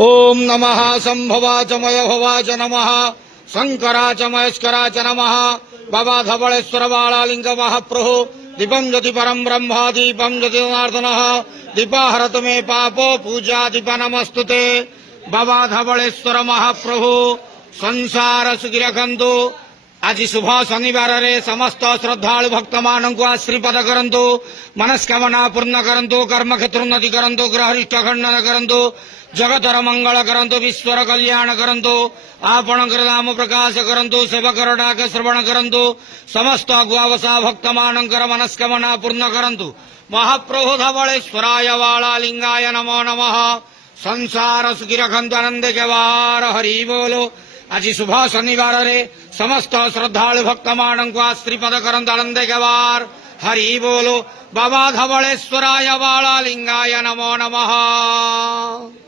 ओम नमः संभवाच मयभवाच नमः शंकराच महेश्वराच नमः बाबा धवलेश्वर बालालिंग महाप्रभु दीपं ज्योति परम ब्रह्म दीपं ज्योति जनार्दनः दीपाहरतु मे पापो पूजा दीप नमस्तुते बाबा धवलेश्वर महाप्रभु संसार सुखी रखंतु। आज शुभ शनिवार रे समस्त श्रद्धालु भक्त मानक आशीर्वाद करंतु, मनस्कामना पूर्ण करंतु, कर्म क्षेत्र उन्नति करंतु, ग्रहरिष्ट खंडन करंतु, जगतर मंगल करंतु, विश्वर कल्याण करंतु, आपणकर नाम प्रकाश करंतु, सेवकर डाक श्रवण करंतु, समस्त गुआवसा भक्त मानकर मनस्कामना पूर्ण करंतु। महाप्रभु धवलेश्वराय बालालिंगाय नमो नमः। संसार सुखी रखंतु, आनंद के वार हरि बोलो। आज शुभ शनिवार रे समस्त श्रद्धालु भक्त मानक आशीर्वाद करंतु, आनंद के वार हरि बोलो। बाबा धवलेश्वराय बालालिंगाय नमो नमः।